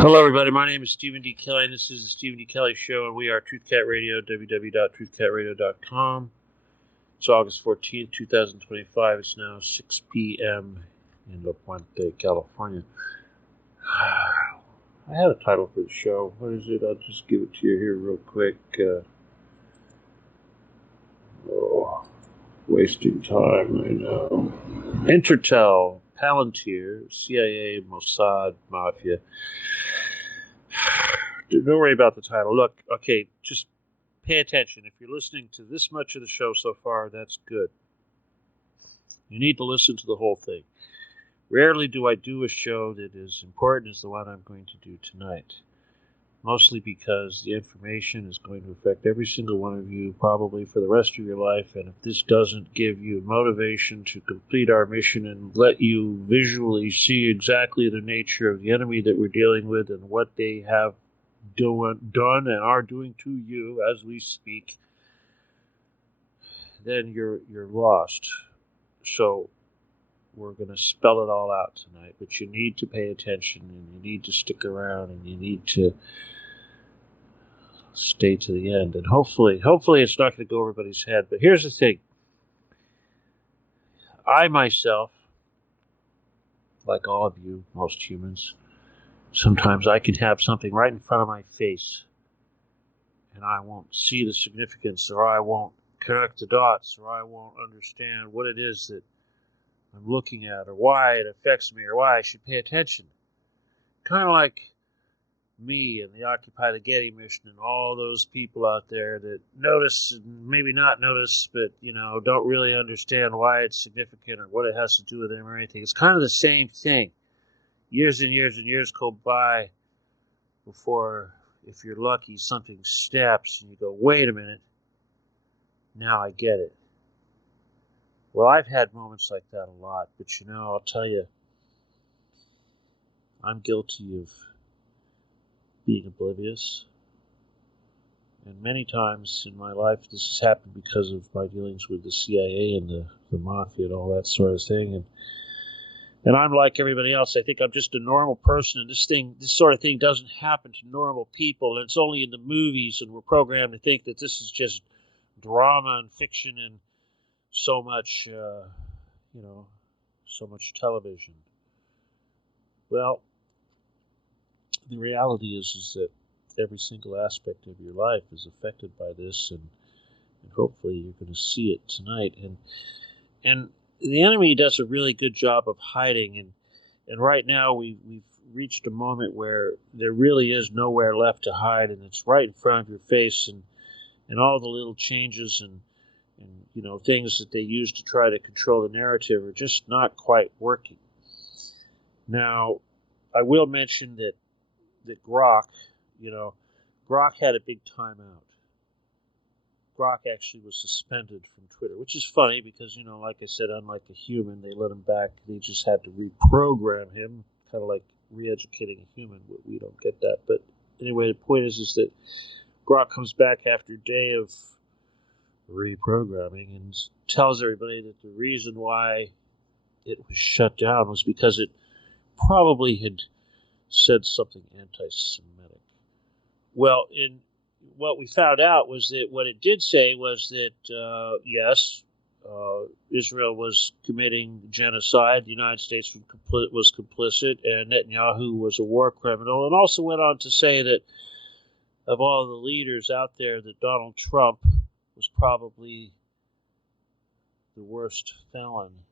Hello, everybody. My name is Stephen D. Kelley, and this is the Stephen D. Kelley Show, and we are TruthCat Radio, www.truthcatradio.com. It's August 14th, 2025. It's now 6 p.m. in La Puente, California. I had a title for the show. What is it? I'll just give it to you here real quick. Wasting time, I know. Intertel, Palantir, CIA, Mossad Mafia. Don't worry about the title. Look, okay, just pay attention. If you're listening to this much of the show so far, that's good. You need to listen to the whole thing. Rarely do I do a show that is important as the one I'm going to do tonight. Mostly because the information is going to affect every single one of you probably for the rest of your life, and if this doesn't give you motivation to complete our mission and let you visually see exactly the nature of the enemy that we're dealing with and what they have done and are doing to you as we speak, then you're lost. So we're going to spell it all out tonight, but you need to pay attention and you need to stick around and you need to stay to the end, and hopefully it's not going to go over everybody's head. But here's the thing. I myself, like all of you, most humans, sometimes I can have something right in front of my face and I won't see the significance, or I won't connect the dots, or I won't understand what it is that I'm looking at, or why it affects me, or why I should pay attention. Kind of like me and the Occupy the Getty mission and all those people out there that notice and maybe not notice, but, don't really understand why it's significant or what it has to do with them or anything. It's kind of the same thing. Years and years and years go by before, if you're lucky, something snaps and you go, wait a minute, now I get it. Well, I've had moments like that a lot, but I'll tell you, I'm guilty of being oblivious. And many times in my life, this has happened because of my dealings with the CIA and the Mafia and all that sort of thing. And I'm like everybody else. I think I'm just a normal person, and this sort of thing doesn't happen to normal people. And it's only in the movies, and we're programmed to think that this is just drama and fiction and so much, so much television. Well, the reality is that every single aspect of your life is affected by this, and hopefully you're going to see it tonight. And the enemy does a really good job of hiding, and right now we've reached a moment where there really is nowhere left to hide, and it's right in front of your face, and all the little changes and things that they use to try to control the narrative are just not quite working. Now, I will mention that Grok, Grok had a big timeout. Grok actually was suspended from Twitter, which is funny because, like I said, unlike a human, they let him back. They just had to reprogram him, kind of like re-educating a human. We don't get that. But anyway, the point is that Grok comes back after a day of reprogramming and tells everybody that the reason why it was shut down was because it probably had said something anti-Semitic. Well, what we found out was that what it did say was that, yes, Israel was committing genocide, the United States was complicit, and Netanyahu was a war criminal, and also went on to say that of all the leaders out there, that Donald Trump was probably the worst felon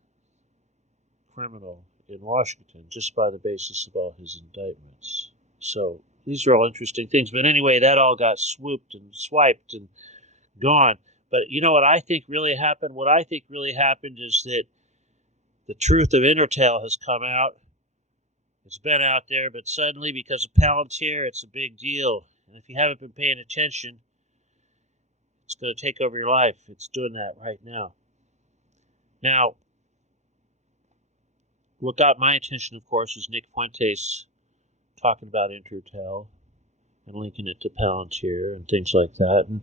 criminal in Washington, just by the basis of all his indictments. So these are all interesting things. But anyway, that all got swooped and swiped and gone. But you know what I think really happened? What I think really happened is that the truth of Intertel has come out. It's been out there, but suddenly, because of Palantir, it's a big deal. And if you haven't been paying attention, it's going to take over your life. It's doing that right now. Now, what got my attention, of course, was Nick Fuentes talking about Intertel and linking it to Palantir and things like that. And,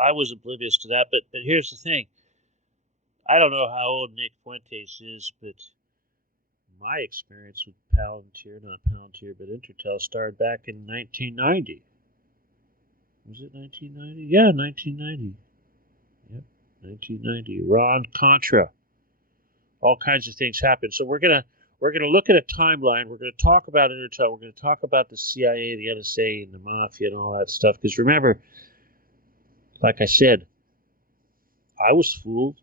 I was oblivious to that, but here's the thing. I don't know how old Nick Fuentes is, but my experience with Palantir, not Palantir, but Intertel, started back in 1990. Was it 1990? Yeah, 1990. Yep, 1990. Iran-Contra. All kinds of things happened. So we're gonna look at a timeline. We're gonna talk about Intertel. We're gonna talk about the CIA, the NSA, and the Mafia, and all that stuff. Because remember, like I said, I was fooled.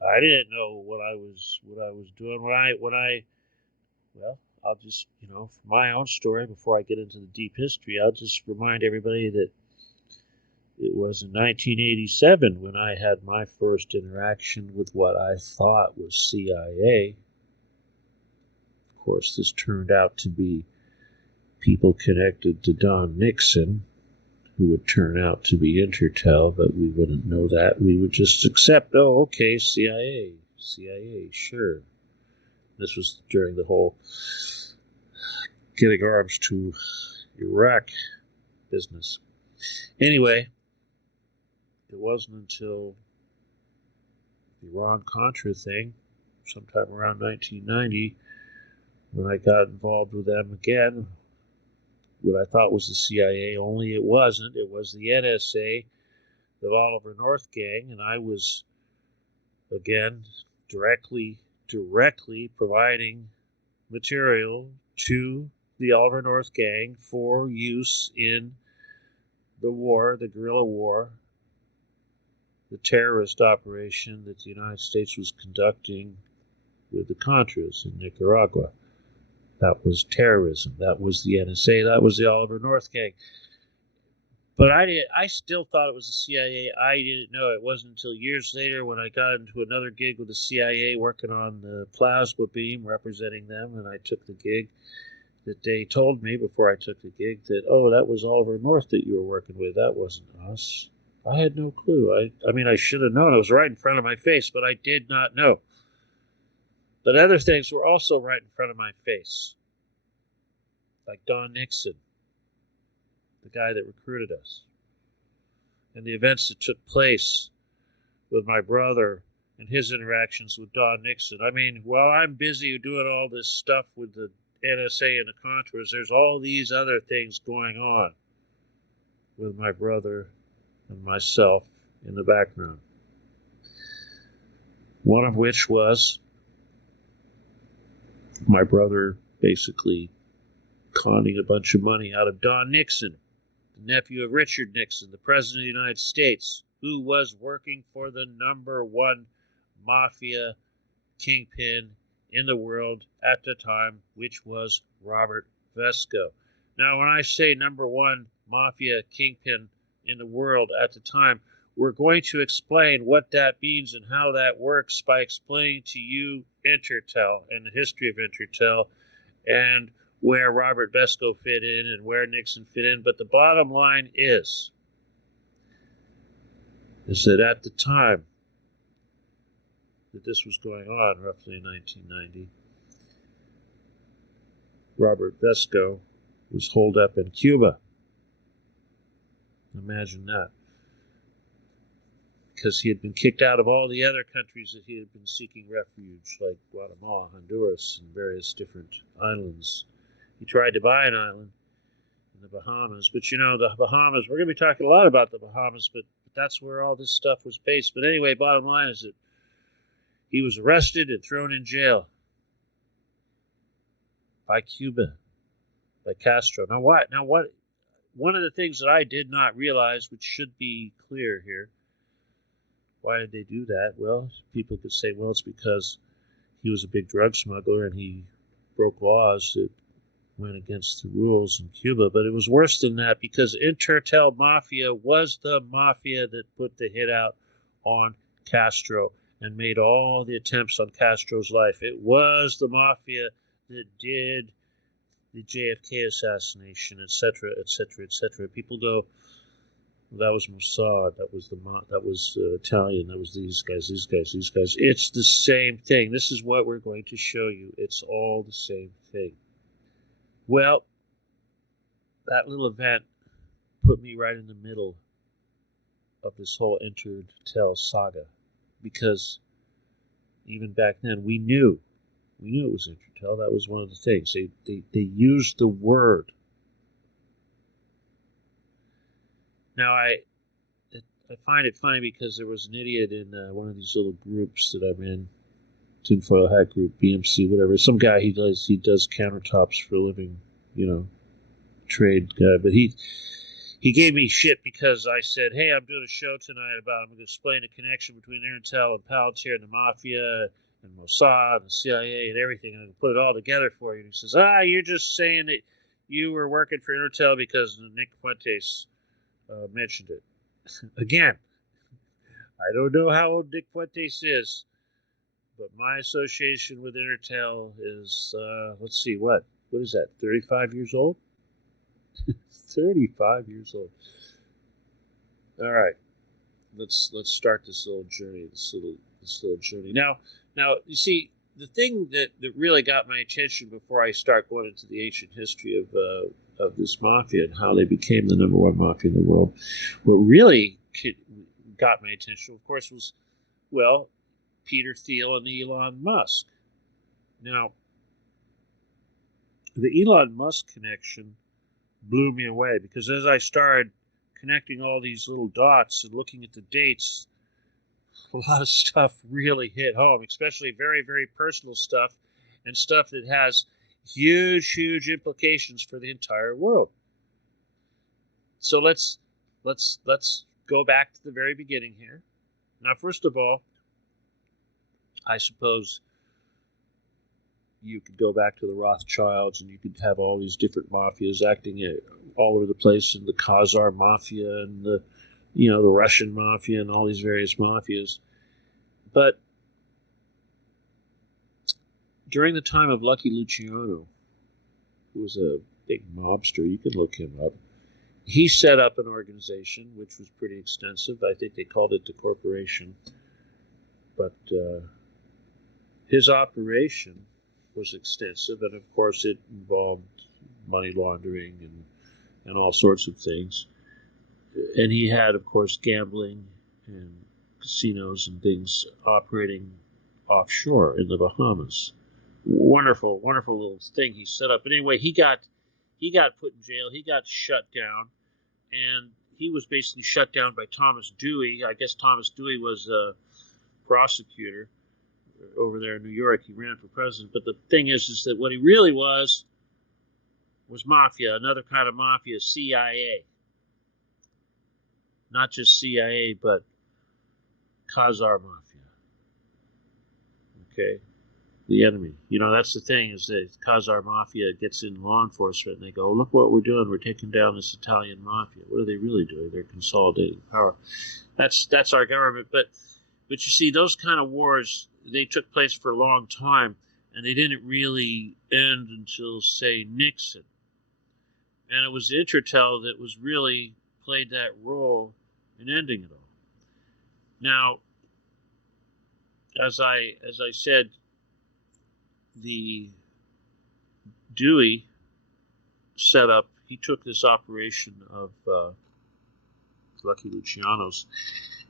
I didn't know what I was doing well, I'll just, for my own story, before I get into the deep history, I'll just remind everybody that it was in 1987 when I had my first interaction with what I thought was CIA. Of course, this turned out to be people connected to Don Nixon, who would turn out to be Intertel, but we wouldn't know that. We would just accept, oh, okay, CIA, sure. This was during the whole getting arms to Iraq business. Anyway, it wasn't until the Iran-Contra thing, sometime around 1990, when I got involved with them again, what I thought was the CIA, only it wasn't. It was the NSA, the Oliver North gang, and I was, again, directly providing material to the Oliver North gang for use in the war, the guerrilla war, the terrorist operation that the United States was conducting with the Contras in Nicaragua. That was terrorism. That was the NSA. That was the Oliver North gang. But I still thought it was the CIA. I didn't know. It wasn't until years later when I got into another gig with the CIA working on the plasma beam representing them, and I took the gig, that they told me before I took the gig that, oh, that was Oliver North that you were working with. That wasn't us. I had no clue. I mean, I should have known. It was right in front of my face, but I did not know. But other things were also right in front of my face, like Don Nixon, the guy that recruited us, and the events that took place with my brother and his interactions with Don Nixon. I mean, while I'm busy doing all this stuff with the NSA and the Contras, there's all these other things going on with my brother and myself in the background. One of which was my brother basically conning a bunch of money out of Don Nixon, the nephew of Richard Nixon, the President of the United States, who was working for the number one mafia kingpin in the world at the time, which was Robert Vesco. Now, when I say number one mafia kingpin in the world at the time, we're going to explain what that means and how that works by explaining to you Intertel and the history of Intertel and where Robert Vesco fit in and where Nixon fit in. But the bottom line is that at the time that this was going on, roughly in 1990, Robert Vesco was holed up in Cuba. Imagine that. Because he had been kicked out of all the other countries that he had been seeking refuge, like Guatemala, Honduras, and various different islands. He tried to buy an island in the Bahamas, but the Bahamas, we're going to be talking a lot about the Bahamas, but that's where all this stuff was based. But anyway, bottom line is that he was arrested and thrown in jail by Cuba, by Castro. Now what? One of the things that I did not realize, which should be clear here, why did they do that? Well, people could say, well, it's because he was a big drug smuggler and he broke laws that went against the rules in Cuba. But it was worse than that, because Intertel Mafia was the mafia that put the hit out on Castro and made all the attempts on Castro's life. It was the mafia that did the JFK assassination, etc., etc., etc. People go, that was Mossad, that was Italian, that was these guys. It's the same thing. This is what we're going to show you. It's all the same thing. Well, that little event put me right in the middle of this whole Intertel saga, because even back then we knew We knew it was Intertel. That was one of the things. They used the word. Now, I find it funny because there was an idiot in one of these little groups that I'm in, Tinfoil Hat Group, BMC, whatever. Some guy, he does countertops for a living, trade guy. But he gave me shit because I said, hey, I'm doing a show tonight about, I'm going to explain the connection between Intertel and Palantir and the Mafia and Mossad and the CIA and everything, and I'm going to put it all together for you. And he says, you're just saying that you were working for Intertel because Nick Fuentes mentioned it. Again, I don't know how old Nick Fuentes is, but my association with Intertel is, let's see, what is that, 35 years old? 35 years old. All right, let's start this little journey. This little journey. Now, you see, the thing that really got my attention before I start going into the ancient history of this mafia and how they became the number one mafia in the world, what really got my attention, of course, was, well, Peter Thiel and Elon Musk. Now, the Elon Musk connection blew me away because as I started connecting all these little dots and looking at the dates, a lot of stuff really hit home, especially very, very personal stuff and stuff that has huge, huge implications for the entire world. So let's go back to the very beginning here. Now, first of all, I suppose you could go back to the Rothschilds and you could have all these different mafias acting all over the place, and the Khazar Mafia and the Russian Mafia and all these various mafias. But during the time of Lucky Luciano, who was a big mobster, you can look him up, he set up an organization which was pretty extensive. I think they called it the Corporation. But his operation was extensive, and of course it involved money laundering and all sorts of things. And he had, of course, gambling and casinos and things operating offshore in the Bahamas. Wonderful, wonderful little thing he set up. But anyway, he got put in jail. He got shut down, and he was basically shut down by Thomas Dewey. I guess Thomas Dewey was a prosecutor over there in New York. He ran for president. But the thing is that what he really was mafia, another kind of mafia, CIA. Not just CIA, but Khazar Mafia. Okay? The enemy. That's the thing, is that Khazar Mafia gets in law enforcement and they go, look what we're doing. We're taking down this Italian mafia. What are they really doing? They're consolidating power. That's our government. But you see, those kind of wars, they took place for a long time, and they didn't really end until, say, Nixon. And it was Intertel that was really played that role in ending it all. Now, as I said, the Dewey set up, he took this operation of Lucky Luciano's,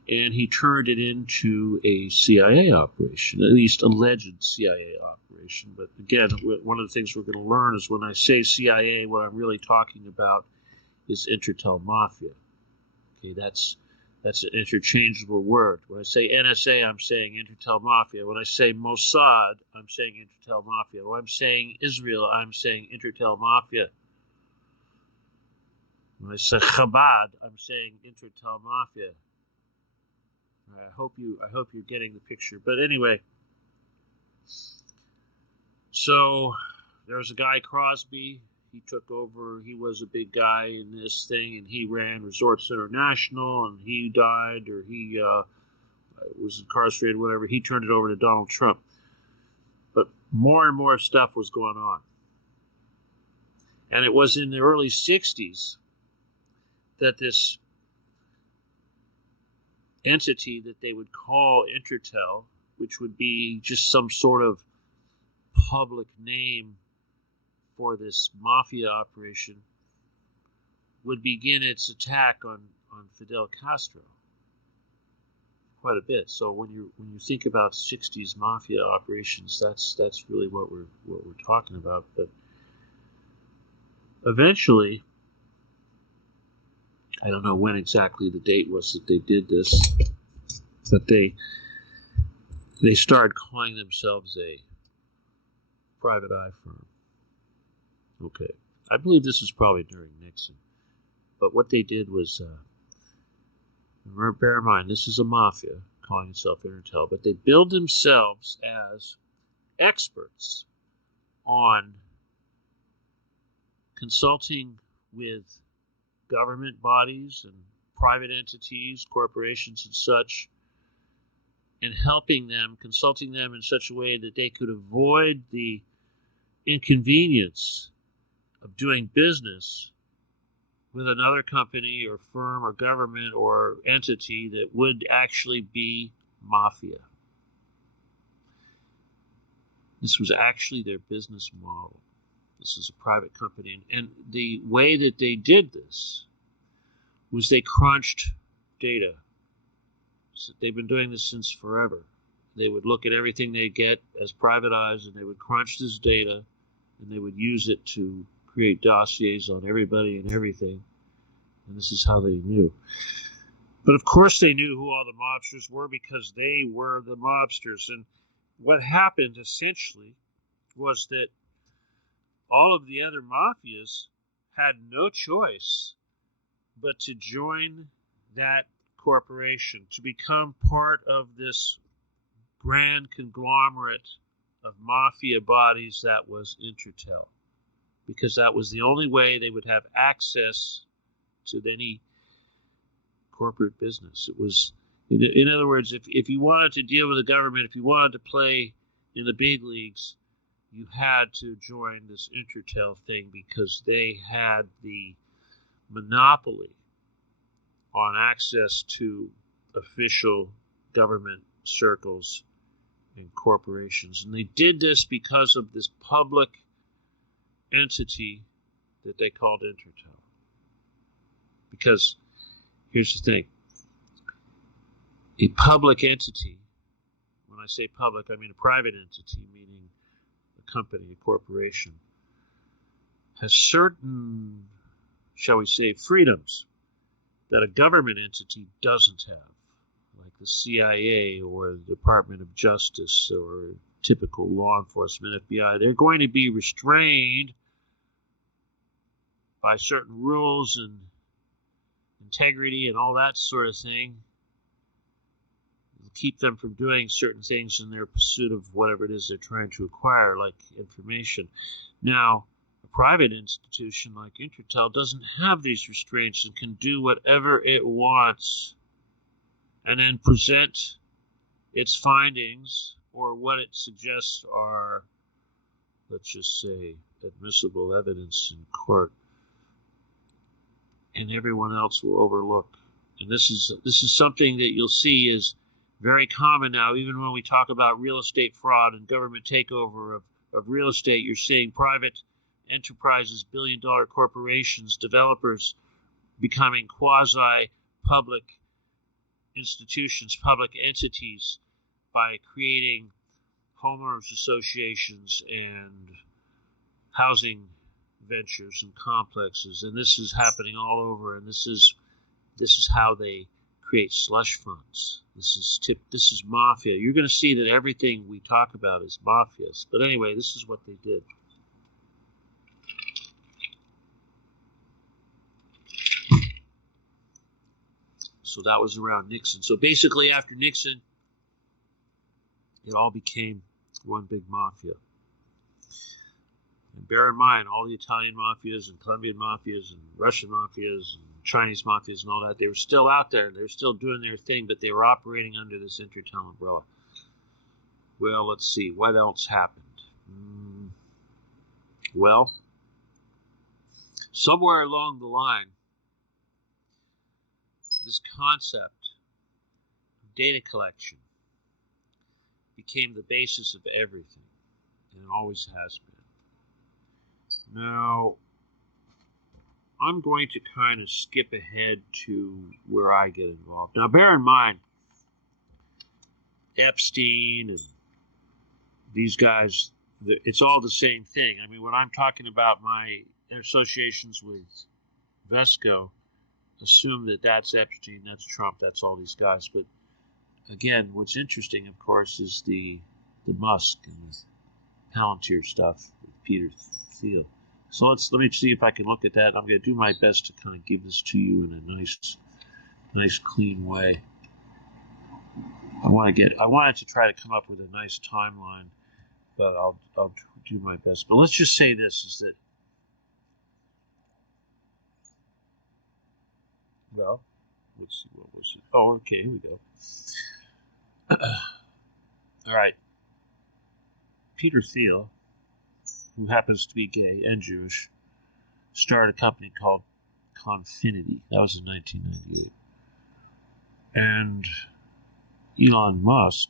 and he turned it into a CIA operation, at least alleged CIA operation. But again, one of the things we're going to learn is when I say CIA, what I'm really talking about is Intertel Mafia. Okay, that's an interchangeable word. When I say NSA, I'm saying Intertel Mafia. When I say Mossad, I'm saying Intertel Mafia. When I'm saying Israel, I'm saying Intertel Mafia. When I say Chabad, I'm saying Intertel Mafia. I hope you're getting the picture. But anyway, so there was a guy, Crosby. He took over. He was a big guy in this thing, and he ran Resorts International, and he died, or he was incarcerated, whatever. He turned it over to Donald Trump. But more and more stuff was going on. And it was in the early 60s that this entity that they would call Intertel, which would be just some sort of public name for this mafia operation, would begin its attack on Fidel Castro. quite a bit. So when you think about 60s mafia operations, that's really what we're talking about. But eventually, I don't know when exactly the date was that they did this, but they started calling themselves a private eye firm. Okay, I believe this was probably during Nixon. But what they did was, bear in mind, this is a mafia calling itself Intertel, but they billed themselves as experts on consulting with government bodies and private entities, corporations and such, and helping them, consulting them in such a way that they could avoid the inconvenience of doing business with another company or firm or government or entity that would actually be mafia. This was actually their business model. This is a private company. And the way that they did this was they crunched data. So they've been doing this since forever. They would look at everything they get as private eyes, and they would crunch this data, and they would use it to create dossiers on everybody and everything. And this is how they knew. But of course they knew who all the mobsters were, because they were the mobsters. And what happened essentially was that all of the other mafias had no choice but to join that corporation, to become part of this grand conglomerate of mafia bodies that was Intertel, because that was the only way they would have access to any corporate business. It was, in other words, if you wanted to deal with the government, if you wanted to play in the big leagues, you had to join this Intertel thing, because they had the monopoly on access to official government circles and corporations. And they did this because of this public entity that they called Intertel. Because here's the thing. A public entity, when I say public, I mean a private entity, meaning a company, a corporation, has certain, shall we say, freedoms that a government entity doesn't have, like the CIA or the Department of Justice or typical law enforcement, FBI. They're going to be restrained by certain rules and integrity and all that sort of thing. It'll keep them from doing certain things in their pursuit of whatever it is they're trying to acquire, like information. Now, a private institution like Intertel doesn't have these restraints and can do whatever it wants and then present its findings, or what it suggests are, let's just say, admissible evidence in court, and everyone else will overlook. And this is something that you'll see is very common now. Even when we talk about real estate fraud and government takeover of real estate, you're seeing private enterprises, billion-dollar corporations, developers becoming quasi-public institutions, public entities, by creating homeowners associations and housing ventures and complexes. And this is happening all over, and this is how they create slush funds. This is mafia. You're going to see that everything we talk about is mafias. But anyway, this is what they did. So that was around Nixon. So basically after Nixon, it all became one big mafia. And bear in mind, all the Italian mafias and Colombian mafias and Russian mafias and Chinese mafias and all that, they were still out there. They were still doing their thing, but they were operating under this Intertel umbrella. Well, let's see. What else happened? Well, somewhere along the line, this concept of data collection became the basis of everything, and it always has been. Now, I'm going to kind of skip ahead to where I get involved. Now, bear in mind, Epstein and these guys, it's all the same thing. I mean, when I'm talking about my associations with Vesco, assume that that's Epstein, that's Trump, that's all these guys. But again, what's interesting, of course, is the Musk and the Palantir stuff with Peter Thiel. So let me see if I can look at that. I'm going to do my best to kind of give this to you in a nice clean way. I wanted to try to come up with a nice timeline, but I'll do my best. But let's just say this is that, well, let's see, what was it? Oh, okay, here we go. All right. Peter Thiel, who happens to be gay and Jewish, started a company called Confinity. That was in 1998. And Elon Musk,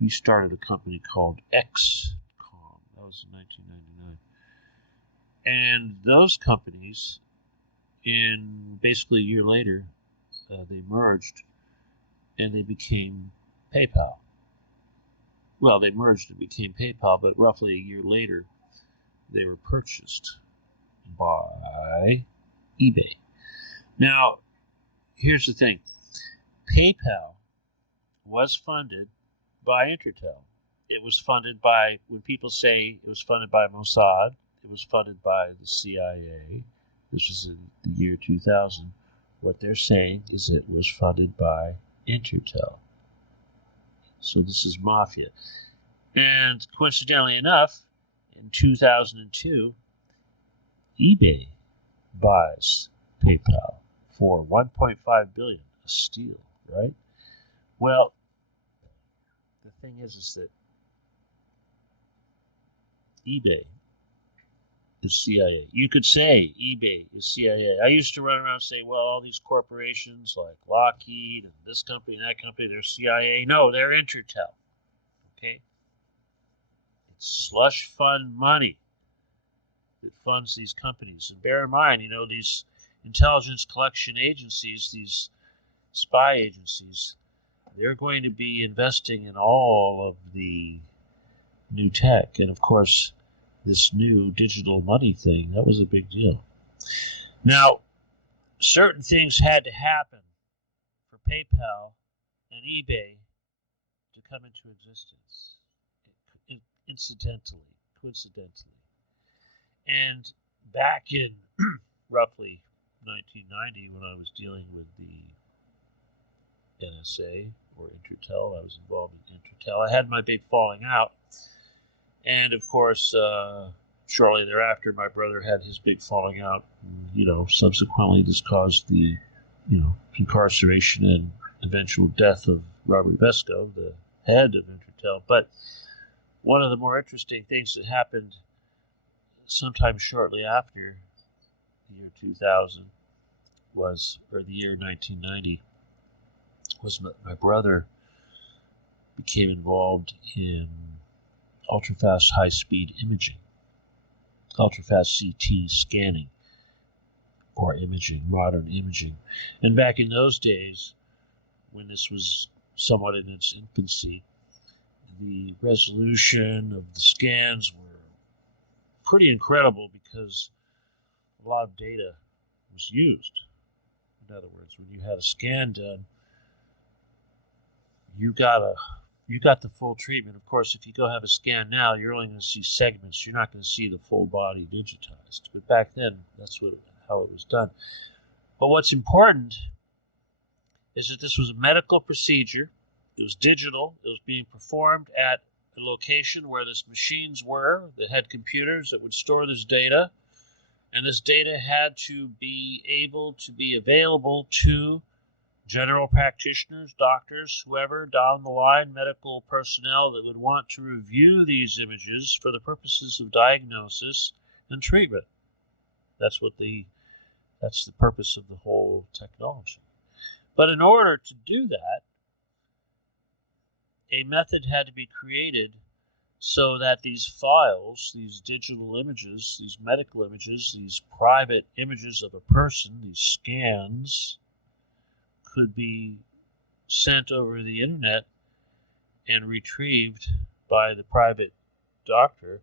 he started a company called XCOM. That was in 1999. And those companies, in basically a year later, they merged and they became PayPal. Well, they merged and became PayPal, but roughly a year later, they were purchased by eBay. Now, here's the thing. PayPal was funded by Intertel. It was funded by, when people say it was funded by Mossad, it was funded by the CIA. This was in the year 2000. What they're saying is it was funded by Intertel. So this is Mafia. And coincidentally enough, in 2002, eBay buys PayPal for $1.5 billion, a steal, right? Well, the thing is that eBay is CIA. You could say eBay is CIA. I used to run around and say, well, all these corporations like Lockheed and this company and that company, they're CIA. No, they're Intertel. Okay? It's slush fund money that funds these companies. And bear in mind, these intelligence collection agencies, these spy agencies, they're going to be investing in all of the new tech. And of course, this new digital money thing, that was a big deal. Now, certain things had to happen for PayPal and eBay to come into existence, coincidentally. And back in roughly 1990, when I was dealing with the NSA or Intertel, I was involved in Intertel, I had my big falling out. And of course, shortly thereafter, my brother had his big falling out. Subsequently, this caused the, incarceration and eventual death of Robert Vesco, the head of Intertel. But one of the more interesting things that happened sometime shortly after the year 2000 or the year 1990, was my brother became involved in ultra-fast high-speed imaging, ultra-fast CT scanning, or imaging, modern imaging. And back in those days, when this was somewhat in its infancy, the resolution of the scans were pretty incredible because a lot of data was used. In other words, when you had a scan done, you got the full treatment. Of course, if you go have a scan now, you're only going to see segments. You're not going to see the full body digitized. But back then, that's how it was done. But what's important is that this was a medical procedure. It was digital. It was being performed at a location where these machines were that had computers that would store this data. And this data had to be able to be available to general practitioners, doctors, whoever down the line, medical personnel that would want to review these images for the purposes of diagnosis and treatment. That's the purpose of the whole technology. But in order to do that, a method had to be created so that these files, these digital images, these medical images, these private images of a person, these scans, could be sent over the internet and retrieved by the private doctor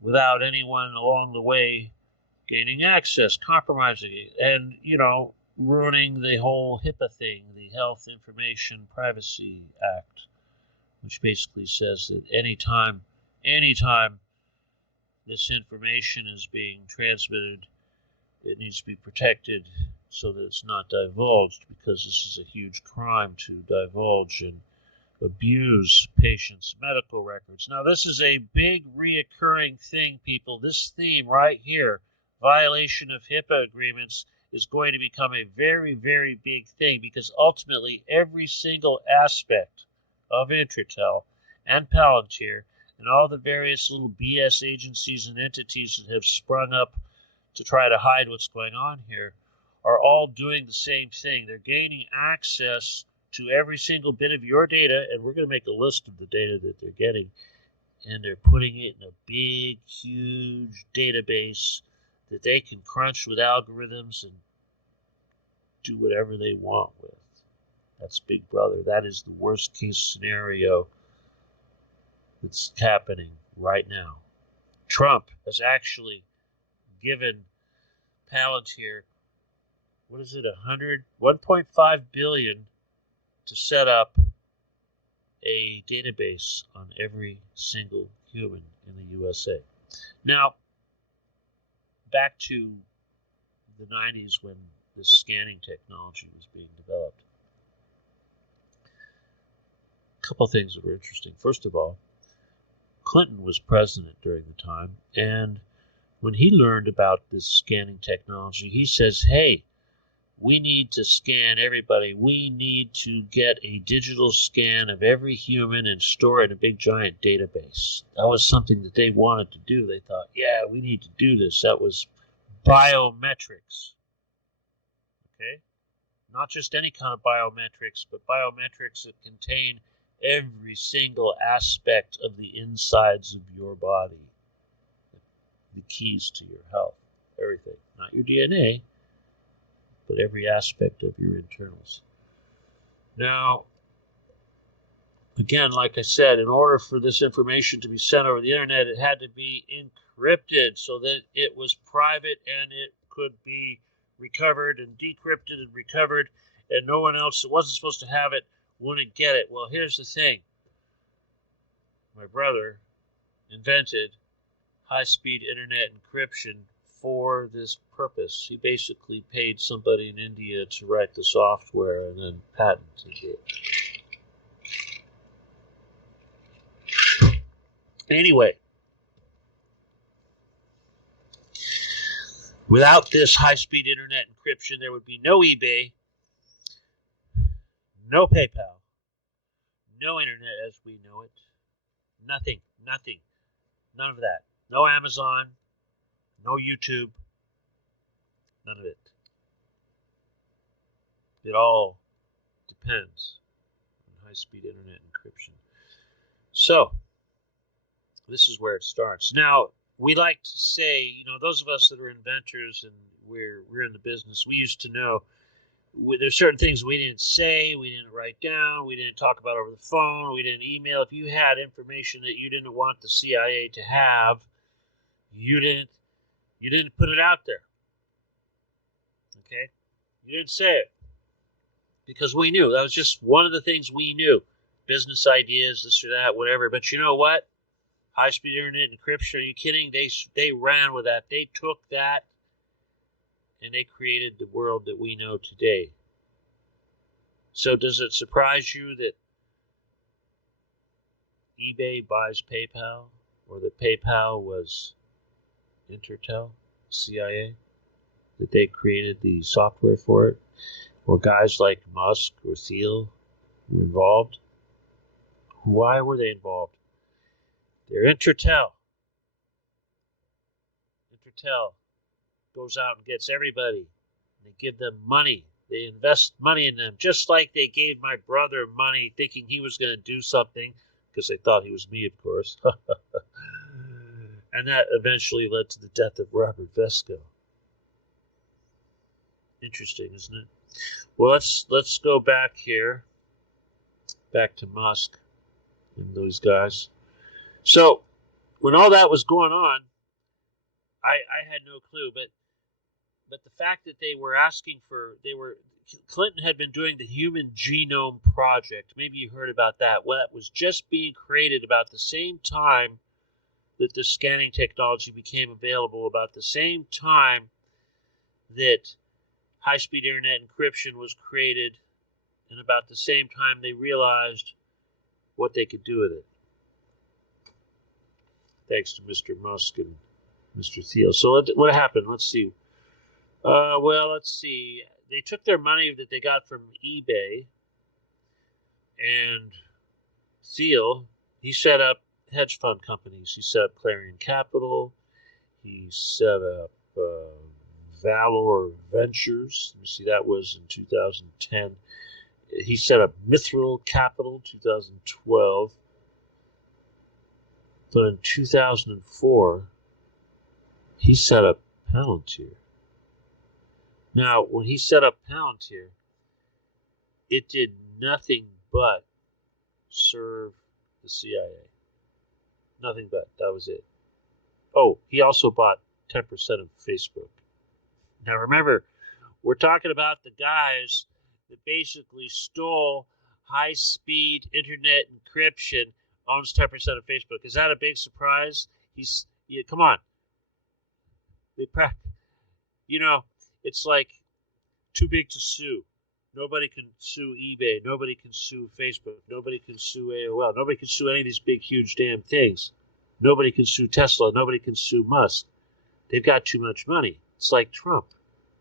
without anyone along the way gaining access, compromising it, and, ruining the whole HIPAA thing, the Health Information Privacy Act, which basically says that anytime this information is being transmitted, it needs to be protected so that it's not divulged, because this is a huge crime to divulge and abuse patients' medical records. Now, this is a big reoccurring thing, people. This theme right here, violation of HIPAA agreements, is going to become a very, very big thing, because ultimately every single aspect of Intertel and Palantir and all the various little BS agencies and entities that have sprung up to try to hide what's going on here are all doing the same thing. They're gaining access to every single bit of your data, and we're going to make a list of the data that they're getting, and they're putting it in a big, huge database that they can crunch with algorithms and do whatever they want with. That's Big Brother. That is the worst case scenario that's happening right now. Trump has actually given Palantir, what is it, 1.5 billion to set up a database on every single human in the USA. Now, back to the 90s when this scanning technology was being developed. A couple of things that were interesting. First of all, Clinton was president during the time, and when he learned about this scanning technology, he says, hey, we need to scan everybody. We need to get a digital scan of every human and store it in a big giant database. That was something that they wanted to do. They thought, yeah, we need to do this. That was biometrics. Okay? Not just any kind of biometrics, but biometrics that contain every single aspect of the insides of your body. The keys to your health. Everything. Not your DNA, but every aspect of your internals. Now, again, like I said, in order for this information to be sent over the internet, it had to be encrypted so that it was private and it could be recovered and decrypted and recovered, and no one else that wasn't supposed to have it wouldn't get it. Well, here's the thing. My brother invented high-speed internet encryption for this purpose. He basically paid somebody in India to write the software and then patented it. Anyway, without this high-speed internet encryption, there would be no eBay, no PayPal, no internet as we know it, nothing, none of that. No Amazon, no YouTube, none of it. It all depends on high-speed internet encryption. So, this is where it starts. Now, we like to say, those of us that are inventors and we're in the business, we used to know there's certain things we didn't say, we didn't write down, we didn't talk about over the phone, we didn't email. If you had information that you didn't want the CIA to have, you didn't put it out there. Okay? You didn't say it. Because we knew. That was just one of the things we knew. Business ideas, this or that, whatever. But you know what? High-speed internet encryption, are you kidding? They ran with that. They took that and they created the world that we know today. So does it surprise you that eBay buys PayPal, or that PayPal was Intertel, CIA, that they created the software for it, or guys like Musk or Thiel were involved? Why were they involved? They're Intertel. Intertel goes out and gets everybody. They give them money. They invest money in them, just like they gave my brother money thinking he was going to do something, because they thought he was me, of course. And that eventually led to the death of Robert Vesco. Interesting, isn't it? Well, let's go back here, back to Musk. and those guys. So when all that was going on, I had no clue, but the fact that they were Clinton had been doing the Human Genome Project. Maybe you heard about that. Well, that was just being created about the same time that the scanning technology became available, about the same time that high-speed internet encryption was created, and about the same time they realized what they could do with it. Thanks to Mr. Musk and Mr. Thiel. So what happened? Let's see. Let's see. They took their money that they got from eBay, and Thiel, he set up hedge fund companies. He set up Clarion Capital. He set up Valor Ventures. You see, that was in 2010. He set up Mithril Capital, 2012. But in 2004, he set up Palantir. Now, when he set up Palantir, it did nothing but serve the CIA. Nothing but. That was it. Oh, he also bought 10% of Facebook. Now, remember, we're talking about the guys that basically stole high-speed internet encryption, owns 10% of Facebook. Is that a big surprise? Come on. It's like too big to sue. Nobody can sue eBay. Nobody can sue Facebook. Nobody can sue AOL. Nobody can sue any of these big, huge damn things. Nobody can sue Tesla. Nobody can sue Musk. They've got too much money. It's like Trump.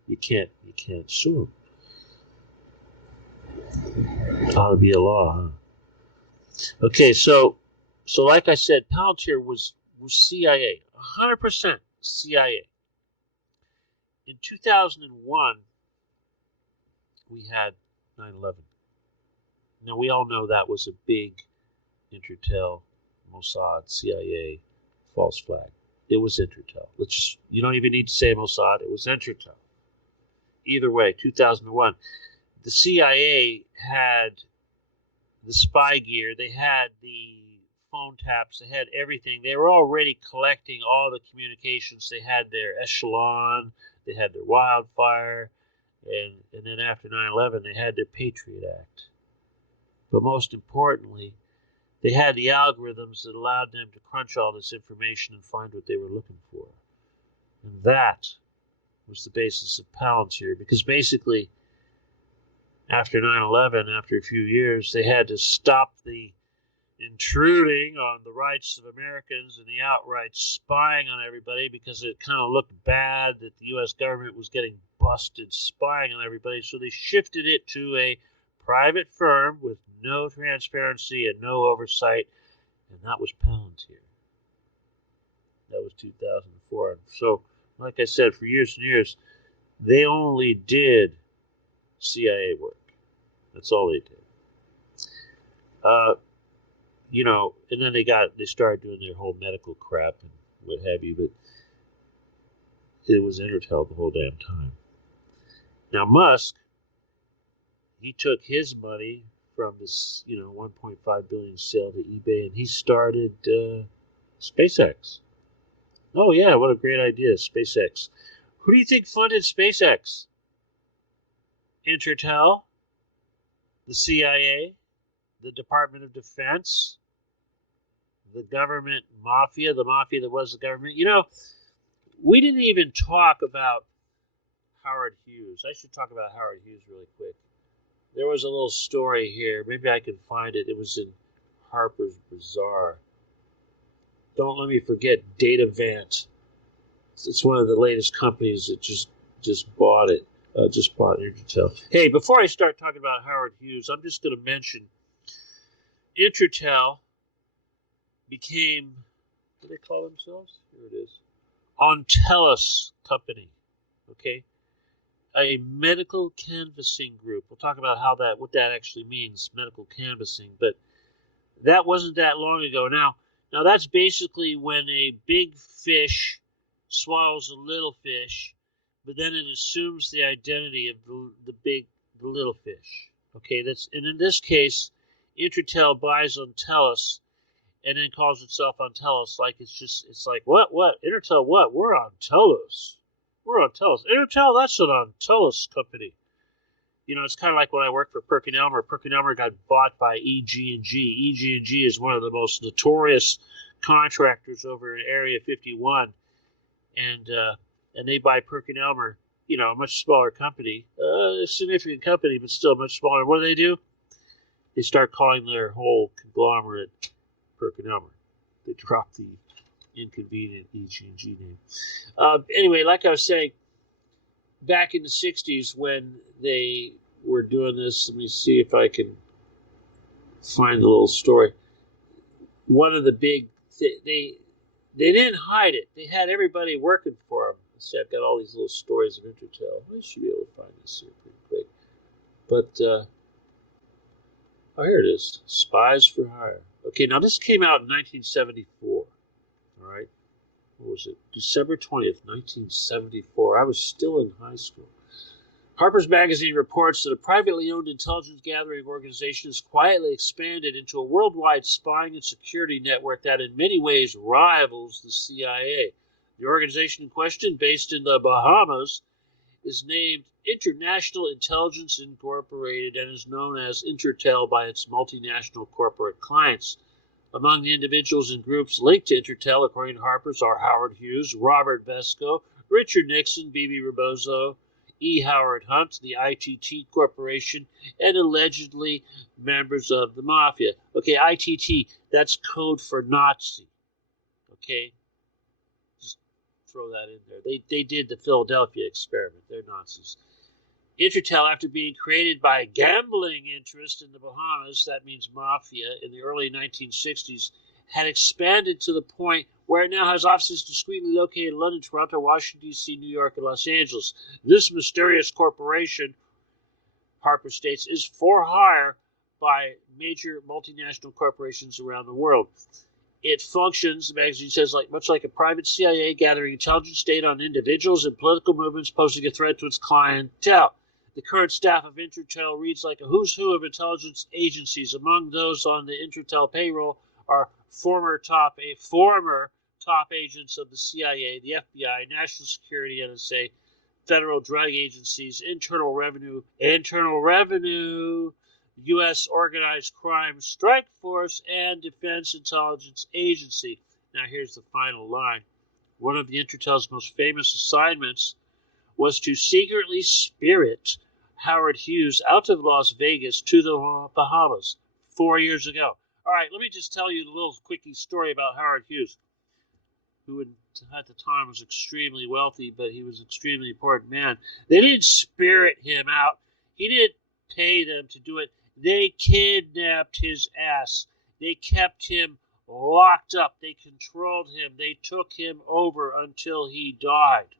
You can't sue him. Ought to be a law, huh? Okay, so like I said, Palantir was CIA, 100% CIA. In 2001, we had 9/11. Now, we all know that was a big Intertel, Mossad, CIA false flag. It was Intertel. You don't even need to say Mossad. It was Intertel. Either way, 2001. The CIA had the spy gear. They had the phone taps. They had everything. They were already collecting all the communications. They had their Echelon. They had their Wildfire. And then after 9/11, they had their Patriot Act. But most importantly, they had the algorithms that allowed them to crunch all this information and find what they were looking for. And that was the basis of Palantir, because basically, after 9/11, after a few years, they had to stop the intruding on the rights of Americans and the outright spying on everybody, because it kind of looked bad that the U.S. government was getting busted spying on everybody. So they shifted it to a private firm with no transparency and no oversight, and that was Palantir. That was 2004. And so, like I said, for years and years, they only did CIA work. That's all they did. And then they started doing their whole medical crap and what have you, but it was Intertel the whole damn time. Now, Musk, he took his money from this, $1.5 billion sale to eBay, and he started SpaceX. Oh, yeah, what a great idea, SpaceX. Who do you think funded SpaceX? Intertel, the CIA, the Department of Defense, the government mafia, the mafia that was the government. We didn't even talk about Howard Hughes. I should talk about Howard Hughes really quick. There was a little story here. Maybe I can find it. It was in Harper's Bazaar. Don't let me forget Datavant. It's one of the latest companies that just bought it. Just bought Intertel. Hey, before I start talking about Howard Hughes, I'm just going to mention Intertel became, what do they call themselves? Here it is. Ontellus Company. Okay? A medical canvassing group. We'll talk about what that actually means, medical canvassing. But that wasn't that long ago. Now that's basically when a big fish swallows a little fish, but then it assumes the identity of the little fish. Okay, and in this case, Intertel buys Ontellus, and then calls itself on Telos like it's like, what? Intertel, what? We're on Telos. We're on Telos. Intertel, that's an on Telos company. It's kind of like when I worked for PerkinElmer. PerkinElmer got bought by EG&G. EG&G is one of the most notorious contractors over in Area 51, and they buy PerkinElmer, a much smaller company, a significant company, but still much smaller. What do? They start calling their whole conglomerate PerkinElmer. They drop the inconvenient EG&G name. Anyway, like I was saying, back in the 60s when they were doing this, let me see if I can find the little story. One of the big, they didn't hide it. They had everybody working for them. Let's see, I've got all these little stories of Intertel. I should be able to find this here pretty quick. But, oh, here it is. Spies for Hire. Okay, now this came out in 1974. All right. What was it? December 20th, 1974. I was still in high school. Harper's Magazine reports that a privately owned intelligence gathering organization has quietly expanded into a worldwide spying and security network that in many ways rivals the CIA. The organization in question, based in the Bahamas, is named International Intelligence Incorporated and is known as Intertel by its multinational corporate clients. Among the individuals and groups linked to Intertel, according to Harper's, are Howard Hughes, Robert Vesco, Richard Nixon, Bibi Rebozo, E. Howard Hunt, the ITT Corporation, and allegedly members of the Mafia. Okay, ITT, that's code for Nazi. Okay? Just throw that in there. They did the Philadelphia experiment. They're Nazis. Intertel, after being created by a gambling interest in the Bahamas, that means Mafia, in the early 1960s, had expanded to the point where it now has offices discreetly located in London, Toronto, Washington, D.C., New York, and Los Angeles. This mysterious corporation, Harper states, is for hire by major multinational corporations around the world. It functions, the magazine says, much like a private CIA gathering intelligence data on individuals and political movements posing a threat to its clientele. The current staff of Intertel reads like a who's who of intelligence agencies. Among those on the Intertel payroll are former top agents of the CIA, the FBI, National Security, NSA, federal drug agencies, Internal Revenue, U.S. Organized Crime Strike Force, and Defense Intelligence Agency. Now here's the final line. One of the Intertel's most famous assignments was to secretly spirit Howard Hughes out of Las Vegas to the Bahamas 4 years ago. All right, let me just tell you a little quickie story about Howard Hughes, who at the time was extremely wealthy, but he was an extremely important man. They didn't spirit him out. He didn't pay them to do it. They kidnapped his ass. They kept him locked up. They controlled him. They took him over until he died.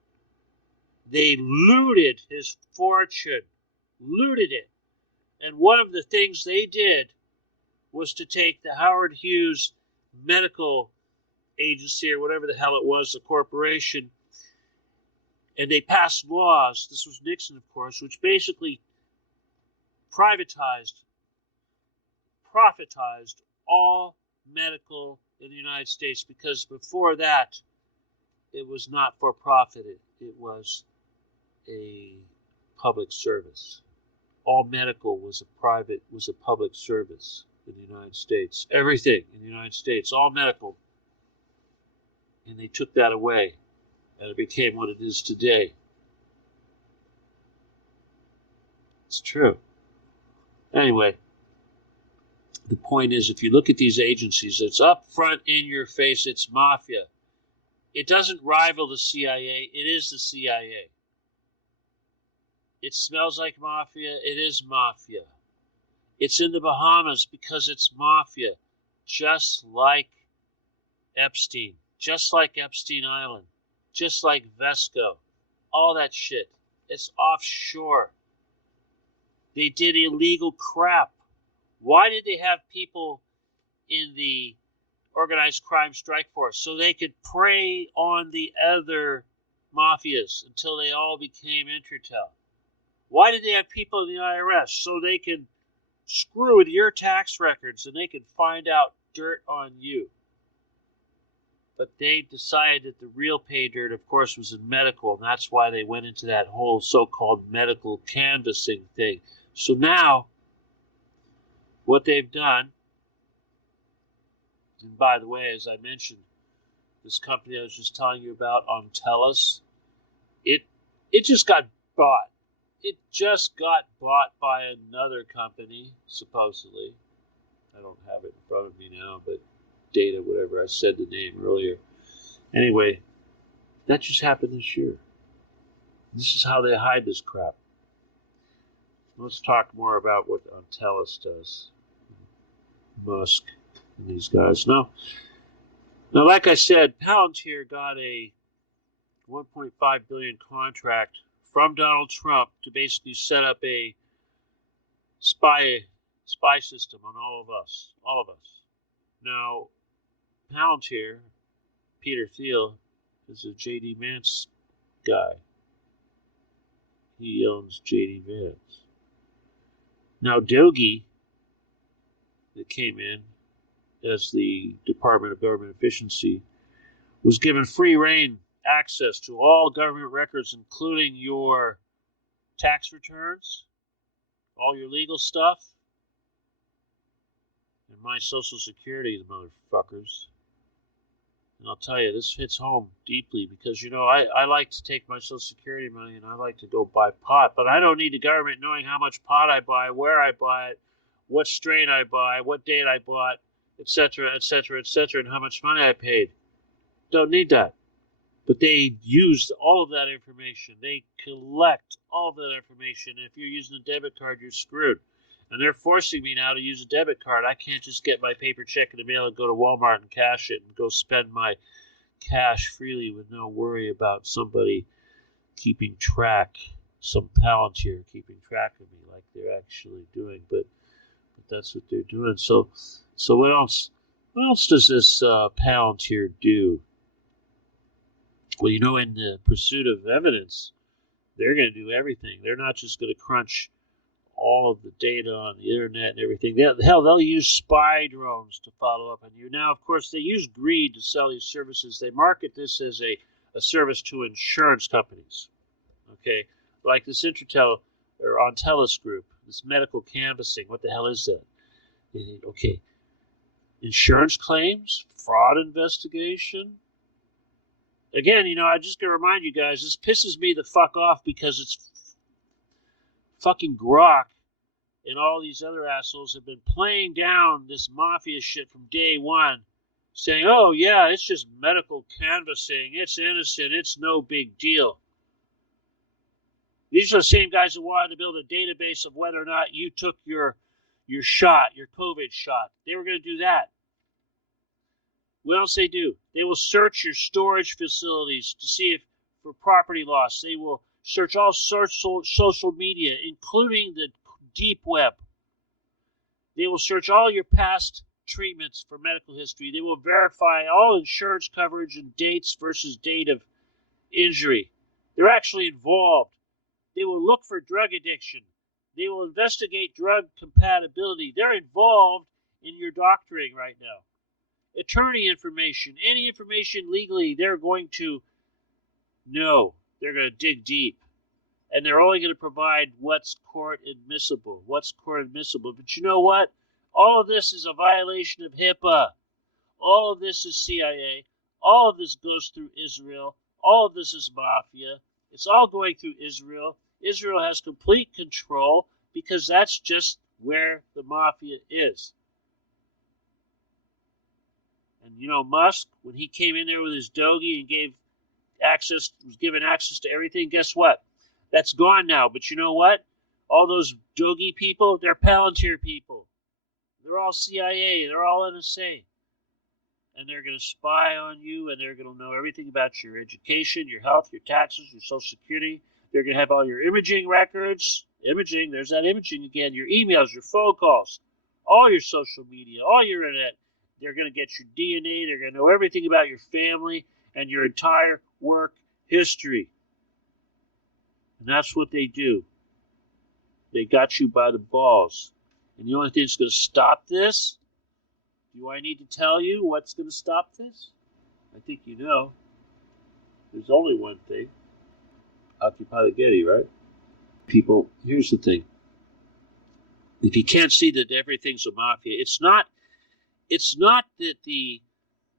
They looted his fortune, looted it. And one of the things they did was to take the Howard Hughes Medical Agency, or whatever the hell it was, the corporation, and they passed laws, this was Nixon, of course, which basically privatized all medical in the United States, because before that, it was not for profit. It was a public service. All medical was a public service in the United States. Everything in the United States, all medical. And they took that away, and it became what it is today. It's true. Anyway, the point is, if you look at these agencies, it's up front in your face, it's Mafia. It doesn't rival the CIA, it is the CIA. It smells like Mafia, it is Mafia. It's in the Bahamas because it's Mafia, just like Epstein, just like Epstein Island, just like Vesco, all that shit. It's offshore. They did illegal crap. Why did they have people in the organized crime strike force? So they could prey on the other mafias until they all became Intertel. Why did they have people in the IRS? So they could screw with your tax records and they could find out dirt on you. But they decided that the real pay dirt, of course, was in medical, and that's why they went into that whole so-called medical canvassing thing. So now, what they've done, and by the way, as I mentioned, this company I was just telling you about, Ontellus, it just got bought. It just got bought by another company, supposedly. I don't have it in front of me now, but Data, whatever, I said the name earlier. Anyway, that just happened this year. This is how they hide this crap. Let's talk more about what Ontellus does. Musk and these guys. Now, like I said, Palantir got a $1.5 billion contract from Donald Trump to basically set up a spy system on all of us. Now, Palantir, Peter Thiel, is a J.D. Vance guy. He owns J.D. Vance. Now, Doge, that came in as the Department of Government Efficiency, was given free rein access to all government records, including your tax returns, all your legal stuff, and my Social Security, the motherfuckers. And I'll tell you, this hits home deeply because, I like to take my Social Security money and I like to go buy pot, but I don't need the government knowing how much pot I buy, where I buy it, what strain I buy, what date I bought, etc., etc., etc., and how much money I paid. Don't need that. But they used all of that information. They collect all of that information. If you're using a debit card, you're screwed. And they're forcing me now to use a debit card. I can't just get my paper check in the mail and go to Walmart and cash it and go spend my cash freely with no worry about somebody keeping track, some Palantir keeping track of me like they're actually doing. But that's what they're doing. So what else? What else does this Palantir do? Well, in the pursuit of evidence, they're going to do everything. They're not just going to crunch all of the data on the internet and everything. They'll use spy drones to follow up on you. Now, of course, they use greed to sell these services. They market this as a service to insurance companies. Okay, like this Intertel or Ontellus group, this medical canvassing. What the hell is that? Okay, insurance claims, fraud investigation. Again, I just gotta remind you guys, this pisses me the fuck off because it's fucking Grok and all these other assholes have been playing down this mafia shit from day one, saying, oh yeah, it's just medical canvassing, it's innocent, it's no big deal. These are the same guys that wanted to build a database of whether or not you took your shot, your COVID shot. They were going to do that. What else they do? They will search your storage facilities to see if for property loss. They will search all social media, including the deep web. They will search all your past treatments for medical history. They will verify all insurance coverage and dates versus date of injury. They're actually involved. They will look for drug addiction. They will investigate drug compatibility. They're involved in your doctoring right now. Attorney information, any information legally, they're going to know. They're going to dig deep. And they're only going to provide what's court admissible. But you know what? All of this is a violation of HIPAA. All of this is CIA. All of this goes through Israel. All of this is mafia. It's all going through Israel. Israel has complete control because that's just where the mafia is. And Musk, when he came in there with his Doge and was given access to everything, guess what? That's gone now. But you know what? All those Doge people, they're Palantir people. They're all CIA. They're all NSA. And they're going to spy on you, and they're going to know everything about your education, your health, your taxes, your Social Security. They're going to have all your imaging records. Imaging, there's that imaging again. Your emails, your phone calls, all your social media, all your internet. They're going to get your DNA. They're going to know everything about your family and your entire work history. And that's what they do. They got you by the balls. And the only thing that's going to stop this, do I need to tell you what's going to stop this? I think you know. There's only one thing. Occupy the Getty, right? People, here's the thing. If you can't see that everything's a mafia, it's not that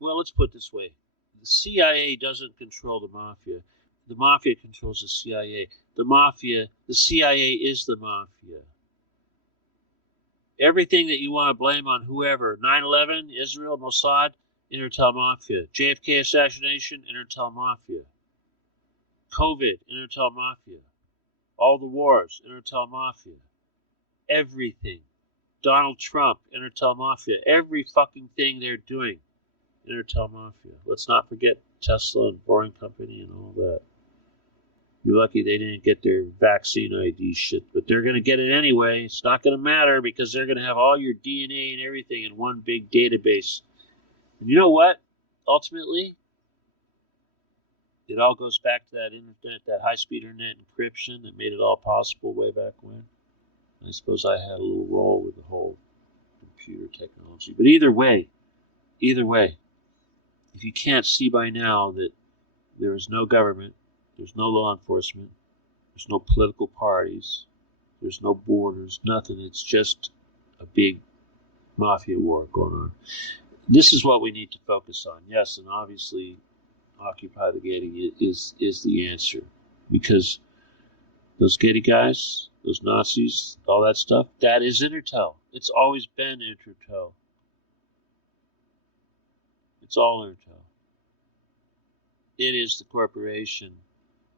let's put it this way. The CIA doesn't control the mafia. The mafia controls the CIA. The CIA is the mafia. Everything that you want to blame on whoever, 9/11, Israel, Mossad, Intertel Mafia. JFK assassination, Intertel Mafia. COVID, Intertel Mafia. All the wars, Intertel Mafia. Everything. Donald Trump, Intertel Mafia. Every fucking thing they're doing, Intertel Mafia. Let's not forget Tesla and Boring Company and all that. You're lucky they didn't get their vaccine ID shit, but they're going to get it anyway. It's not going to matter because they're going to have all your DNA and everything in one big database. And you know what? Ultimately, it all goes back to that internet, that high-speed internet encryption that made it all possible way back when. I suppose I had a little role with the whole computer technology. But either way, if you can't see by now that there is no government, there's no law enforcement, there's no political parties, there's no borders, nothing. It's just a big mafia war going on. This is what we need to focus on. Yes, and obviously Occupy the Getty is the answer. Because those Getty guys, those Nazis, all that stuff, that is Intertel. It's always been Intertel. It's all Intertel. It is the corporation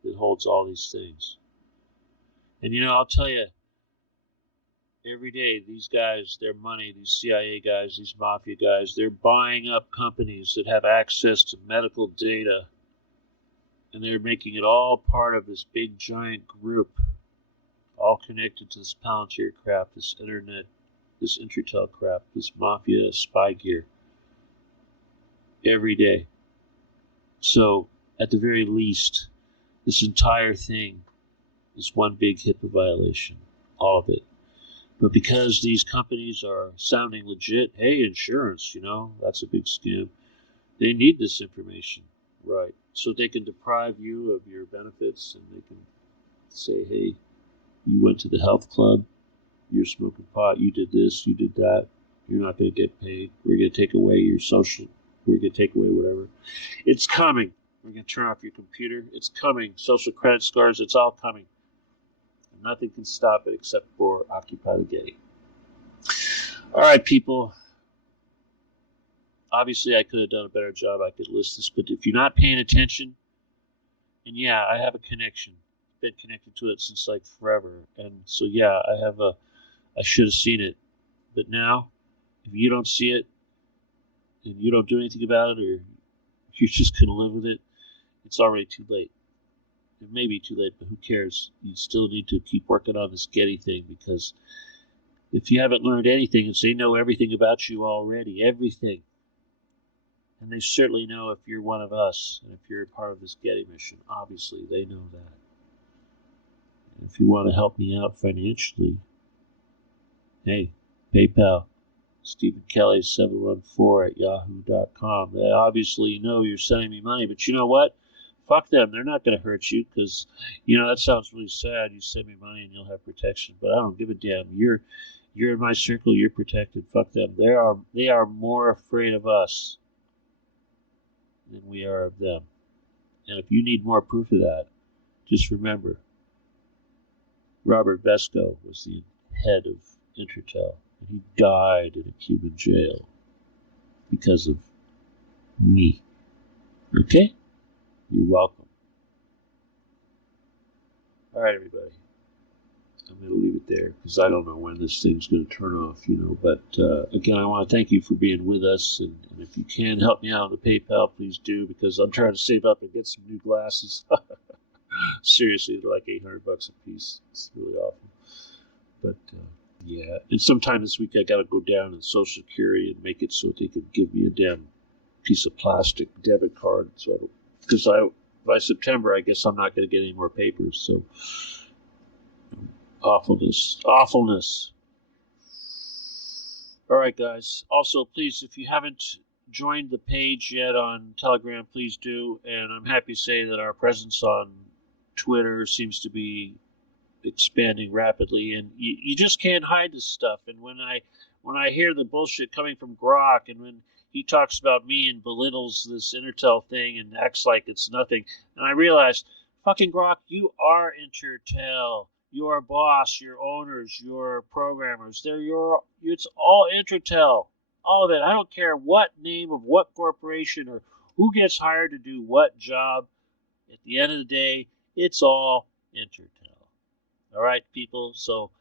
that holds all these things. And I'll tell you, every day these guys, their money, these CIA guys, these mafia guys, they're buying up companies that have access to medical data, and they're making it all part of this big giant group, all connected to this Palantir crap, this internet, this Intertel crap, this mafia spy gear. Every day. So, at the very least, this entire thing is one big HIPAA violation. All of it. But because these companies are sounding legit, hey, insurance, that's a big scam. They need this information, right? So they can deprive you of your benefits, and they can say, hey, you went to the health club, you're smoking pot, you did this, you did that, you're not going to get paid. We're going to take away your social, we're going to take away whatever. It's coming. We're going to turn off your computer. It's coming. Social credit scores, it's all coming. And nothing can stop it except for Occupy the Getty. All right, people. Obviously, I could have done a better job. I could list this, but if you're not paying attention, and yeah, I have a connection. Been connected to it since like forever, and so yeah, I should have seen it, but now, if you don't see it, and you don't do anything about it, or you're just gonna live with it, it's already too late. It may be too late, but who cares? You still need to keep working on this Getty thing, because if you haven't learned anything, it's they know everything about you already, everything. And they certainly know if you're one of us, and if you're a part of this Getty mission. Obviously, they know that. And if you want to help me out financially, hey, PayPal, Stephen Kelley 714 at yahoo.com. They obviously know you're sending me money, but you know what? Fuck them. They're not going to hurt you, because, that sounds really sad. You send me money and you'll have protection, but I don't give a damn. You're in my circle. You're protected. Fuck them. They are more afraid of us than we are of them. And if you need more proof of that, just remember, Robert Vesco was the head of Intertel, and he died in a Cuban jail because of me. Okay? You're welcome. All right, everybody. I'm going to leave it there because I don't know when this thing's going to turn off, But again, I want to thank you for being with us. And if you can help me out on the PayPal, please do, because I'm trying to save up and get some new glasses. Seriously, they're like $800 a piece. It's really awful. But yeah, and sometime this week I got to go down in Social Security and make it so they can give me a damn piece of plastic debit card. So, because by September, I guess I'm not going to get any more papers. So. Awfulness. All right, guys. Also, please, if you haven't joined the page yet on Telegram, please do. And I'm happy to say that our presence on Twitter seems to be expanding rapidly, and you just can't hide this stuff. And when I hear the bullshit coming from Grok, and when he talks about me and belittles this Intertel thing and acts like it's nothing, and I realize, fucking Grok, you are Intertel. Your boss, your owners, your programmers, it's all Intertel. All of it. I don't care what name of what corporation or who gets hired to do what job. At the end of the day, it's all Intertel. All right, people. So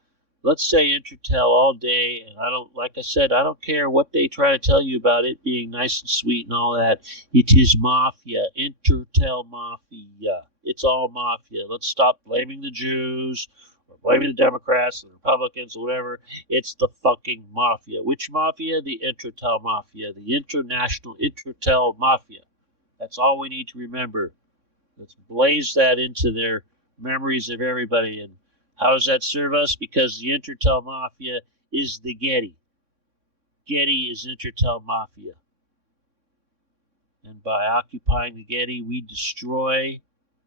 let's say Intertel all day, and like I said, I don't care what they try to tell you about it being nice and sweet and all that. It is mafia, Intertel Mafia. It's all mafia. Let's stop blaming the Jews or blaming the Democrats and the Republicans or whatever. It's the fucking mafia. Which mafia? The Intertel Mafia, the international Intertel Mafia. That's all we need to remember. Let's blaze that into their memories of everybody. And how does that serve us? Because the Intertel Mafia is the Getty. Getty is Intertel Mafia. And by occupying the Getty, we destroy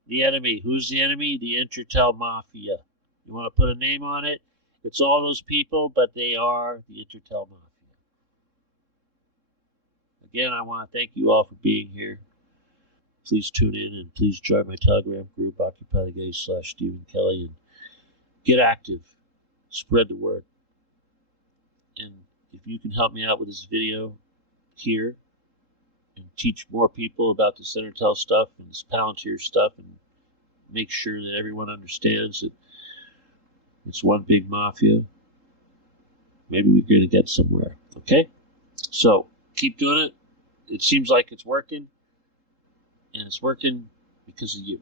the enemy. Who's the enemy? The Intertel Mafia. You want to put a name on it? It's all those people, but they are the Intertel Mafia. Again, I want to thank you all for being here. Please tune in and please join my Telegram group, Occupy the Getty /Stephen Kelley, and get active. Spread the word. And if you can help me out with this video here and teach more people about this Intertel stuff and this Palantir stuff and make sure that everyone understands that it's one big mafia, maybe we're going to get somewhere. Okay? So keep doing it. It seems like it's working. And it's working because of you.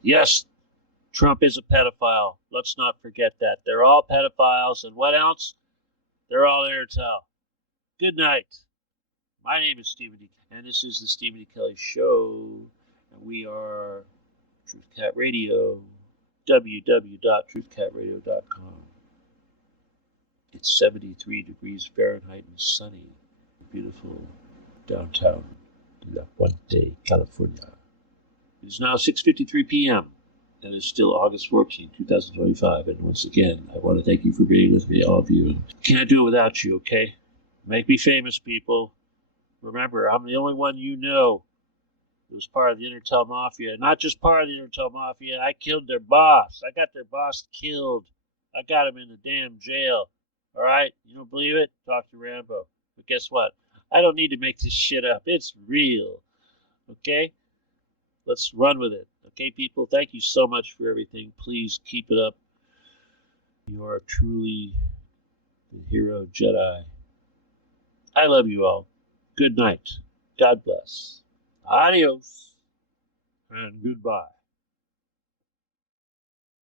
Yes, Trump is a pedophile. Let's not forget that. They're all pedophiles. And what else? They're all Intertel. Good night. My name is Stephen D. And this is the Stephen D. Kelley Show. And we are TruthCat Radio. www.truthcatradio.com. It's 73 degrees Fahrenheit and sunny. Beautiful downtown La Puente, California. It is now 6:53 p.m. and it's still August 14, 2025. And once again, I want to thank you for being with me, all of you. And can't do it without you, okay? Make me famous, people. Remember, I'm the only one you know who was part of the Intertel Mafia. Not just part of the Intertel Mafia, I killed their boss. I got their boss killed. I got him in the damn jail. All right? You don't believe it? Talk to Rambo. But guess what? I don't need to make this shit up. It's real. Okay? Let's run with it. Okay, people? Thank you so much for everything. Please keep it up. You are truly the hero Jedi. I love you all. Good night. God bless. Adios. And goodbye.